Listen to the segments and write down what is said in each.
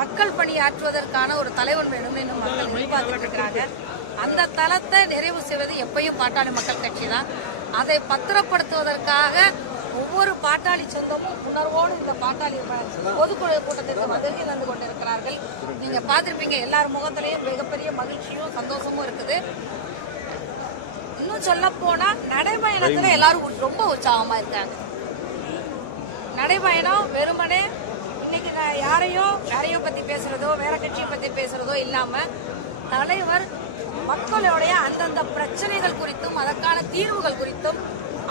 மக்கள் பணியாற்றுவதற்கான ஒரு தலைவன் வேணும்னு மக்கள் எதிர்பார்த்துட்டு இருக்கிறாங்க. அந்த தளத்தை நிறைவு செய்வது எப்பயும் பாட்டாளி மக்கள் கட்சி தான். அதை பத்திரப்படுத்துவதற்காக ஒவ்வொரு பாட்டாளி சொந்தமும் உணர்வோடு இந்த பாட்டாளி பொதுக்குழு கூட்டத்திற்கு வருகை தந்து கொண்டிருக்கிறார்கள். நீங்க பார்த்திருப்பீங்க, எல்லார் முகத்திலையும் மிகப்பெரிய மகிழ்ச்சியும் சந்தோஷமும் இருக்குது. இன்னும் சொல்ல போனா நடைபயணத்துல எல்லாரும் ரொம்ப உற்சாகமா இருக்காங்க. நடைபயணம் வெறுமனே இன்னைக்கு யாரையோ பத்தி பேசுறதோ வேற கட்சியை பத்தி பேசுறதோ இல்லாம தலைவர் மக்களுடைய அந்தந்த பிரச்சனைகள் குறித்தும் அதற்கான தீர்வுகள் குறித்தும்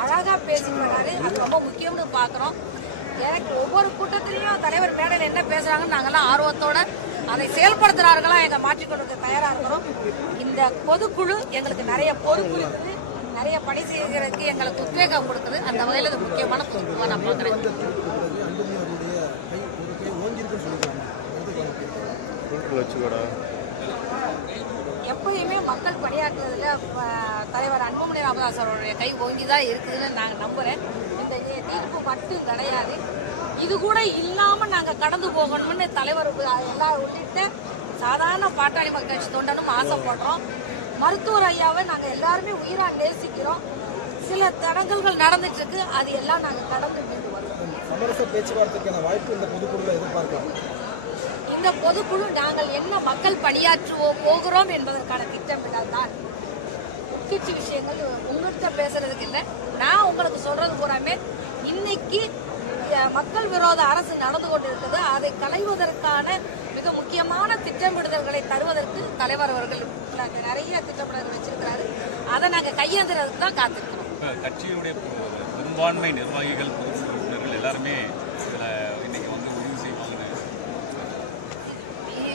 அழகா பேசிக்கிறாரு. அது ரொம்ப முக்கியம்னு பாக்குறோம். எனக்கு ஒவ்வொரு கூட்டத்திலையும் தலைவர் மேடையில் என்ன பேசுறாங்கன்னு நாங்கெல்லாம் ஆர்வத்தோட அதை செயல்படுத்துறார்களா எங்க மாற்றிக்கொண்டு தயாரா இருக்கிறோம். இந்த பொதுக்குழு எங்களுக்கு நிறைய பொறுப்பு இருக்குது, நிறைய பணி செய்கிறதுக்கு எங்களுக்கு உத்வேகம் கொடுக்குது. அந்த வகையில் இது முக்கியமான பொறுப்புமா நான் பாக்குறேன். எப்பயுமே மக்கள் பணியாற்றுவதில் தலைவர் அன்புமணி ராமதாஸ் அவருடைய கை ஓங்கிதான் இருக்குதுன்னு நாங்கள் நம்புறேன். இந்த தீர்ப்பு மட்டும் கிடையாது, இது கூட இல்லாம நாங்க கடந்து போகணும்னு தலைவர் எல்லாரும் உள்ளிட்ட சாதாரண பாட்டாளி மக்கள் கட்சி தொண்டனும் ஆசைப்படுறோம். மருத்துவர் ஐயாவை நாங்க எல்லாருமே உயிரா நேசிக்கிறோம். சில தடங்கல்கள் நடந்துட்டு இருக்கு, அது எல்லாம் நாங்க கடந்து மீண்டு வருவோம். சமரச பேச்சுவார்த்தைக்கான வாய்ப்பு இந்த பொதுக்குழுல எதிர்பார்க்கலாம். இந்த பொதுக்குழு நாங்கள் என்ன மக்கள் பணியாற்றுவோம் போகிறோம் என்பதற்கான திட்டமிடல் தான். உட்கட்சி விஷயங்கள் உங்கள்கிட்ட பேசுறதுக்கு இல்லை, நான் உங்களுக்கு சொல்றது பூராமே இன்னைக்கு மக்கள் விரோத அரசு நடந்து கொண்டிருக்கிறது. அதை களைவதற்கான மிக முக்கியமான திட்டமிடுதல்களை தருவதற்கு தலைவர் அவர்கள் நிறைய திட்டமிடல்கள் வச்சிருக்கிறாரு. அதை நாங்கள் கையேந்துறதுக்கு தான் காத்திருக்கிறோம். கட்சியுடைய பெரும்பான்மை நிர்வாகிகள் எல்லாருமே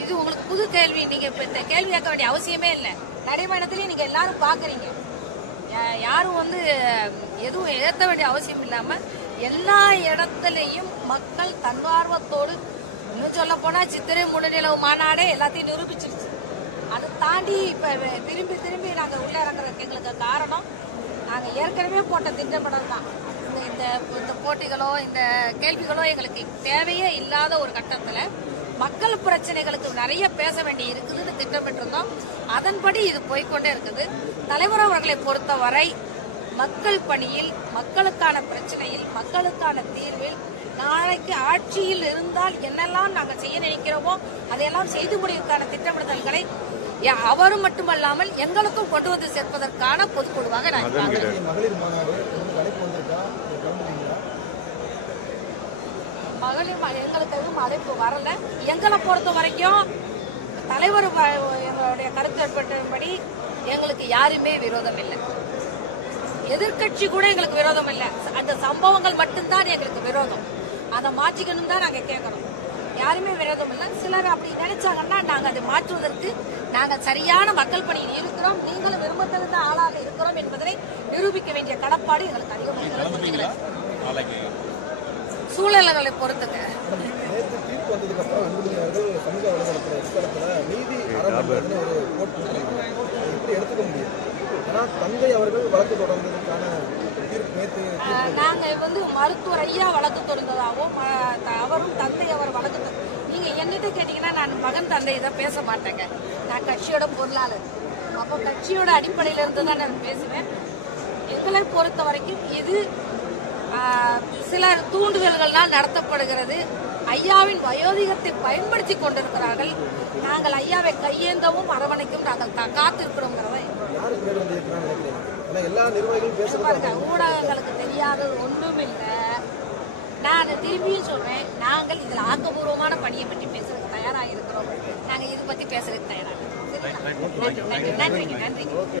இது உங்களுக்கு புது கேள்வி. நீங்க இந்த கேள்வி கேட்க வேண்டிய அவசியமே இல்லை. நடைபயணத்திலேயே நீங்க எல்லாரும் பாக்குறீங்க, யாரும் எதுவும் ஏற்ற வேண்டிய அவசியம் இல்லாம எல்லா இடத்துலையும் மக்கள் தன்னார்வத்தோடு, இன்னும் சொல்ல போனா சித்திரை முழுநிலவு மாநாடே எல்லாத்தையும் நிரூபிச்சிருச்சு. அதை தாண்டி இப்ப திரும்பி நாங்க உள்ள இறங்குறதுக்கு எங்களுக்கு காரணம் நாங்க ஏற்கனவே போட்ட திட்டமிடல் தான். இந்த போட்டிகளோ இந்த கேள்விகளோ எங்களுக்கு தேவையே இல்லாத ஒரு கட்டத்துல மக்கள் பிரச்சனைகளுக்கு நிறைய பேச வேண்டி இருக்குதுன்னு திட்டமிட்டிருந்தோம். அதன்படி இது போய்கொண்டே இருக்குது. தலைவர் அவர்களை பொறுத்தவரை மக்கள் பணியில், மக்களுக்கான பிரச்சனையில், மக்களுக்கான தீர்வில் நாளைக்கு ஆட்சியில் இருந்தால் என்னெல்லாம் நாங்கள் செய்ய நினைக்கிறோமோ அதையெல்லாம் செய்து முடிவதற்கான திட்டமிடுதல்களை அவரும் மட்டுமல்லாமல் எங்களுக்கும் கொண்டு வந்து சேர்ப்பதற்கான பொதுக்குழுவாக மகளிர் எங்களுக்கு எதுவும் அழைப்பு வரல. எங்களை பொறுத்த வரைக்கும் தலைவர் எங்களுடைய கருத்து ஏற்பட்டபடி எங்களுக்கு யாருமே விரோதம் இல்லை, எதிர்கட்சி கூட எங்களுக்கு விரோதம் இல்லை. அந்த சம்பவங்கள் மட்டும்தான் எங்களுக்கு விரோதம். அதை மாற்றிக்கணும் தான் நாங்க கேட்கணும். யாருமே விரோதம் இல்லை. சிலர் அப்படி நினைச்சாங்கன்னா நாங்க அதை மாற்றுவதற்கு நாங்கள் சரியான மக்கள் பணியில் இருக்கிறோம், நீங்களும் விரும்பத்தெழுந்த ஆளாக இருக்கிறோம் என்பதை நிரூபிக்க வேண்டிய கடப்பாடு எங்களுக்கு அதிகமாக சூழல்களை பொறுத்துங்க. நேற்று தீர்ப்பு வந்ததுக்கு அப்புறம் அன்புமணி அவர்கள் சமூக வலைதளத்தில் இஸ்தலத்தில் நீதி அறம்னு ஒரு கோட் எப்படி எடுத்துக்க முடியும்? ஏன்னா தந்தை அவர்கள் வழக்கு தொடர்ந்ததுக்கான தீர்ப்பு நேற்று நாங்க மருத்துவர் ஐயா வழக்கு தொடர்ந்ததாகவும் அவரும் தந்தை அவர் வழக்கு நீங்க என்னிட்ட கேட்டீங்கன்னா நான் மகன் தந்தை இதை பேச மாட்டேங்க. நான் கட்சியோட பொருளாளர், அப்போ கட்சியோட அடிப்படையில இருந்து தான் நான் பேசுவேன். எங்களை பொறுத்த வரைக்கும் இது சில தூண்டுதல்கள்லாம் நடத்தப்படுகிறது. ஐயாவின் வயோதிகத்தை பயன்படுத்தி கொண்டிருக்கிறார்கள். நாங்கள் ஐயாவை கையேந்தவும் அரவணைக்கும் நாங்கள் காத்திருக்கிறோங்கிறத ஊடகங்களுக்கு தெரியாதது ஒன்றும் இல்லை. நான் திரும்பியும் சொல்றேன், நாங்கள் இதில் ஆக்கப்பூர்வமான பணியை பற்றி பேசுறதுக்கு தயாராக இருக்கிறோம். நாங்கள் இது பத்தி பேசுறதுக்கு தயாராக. நன்றி.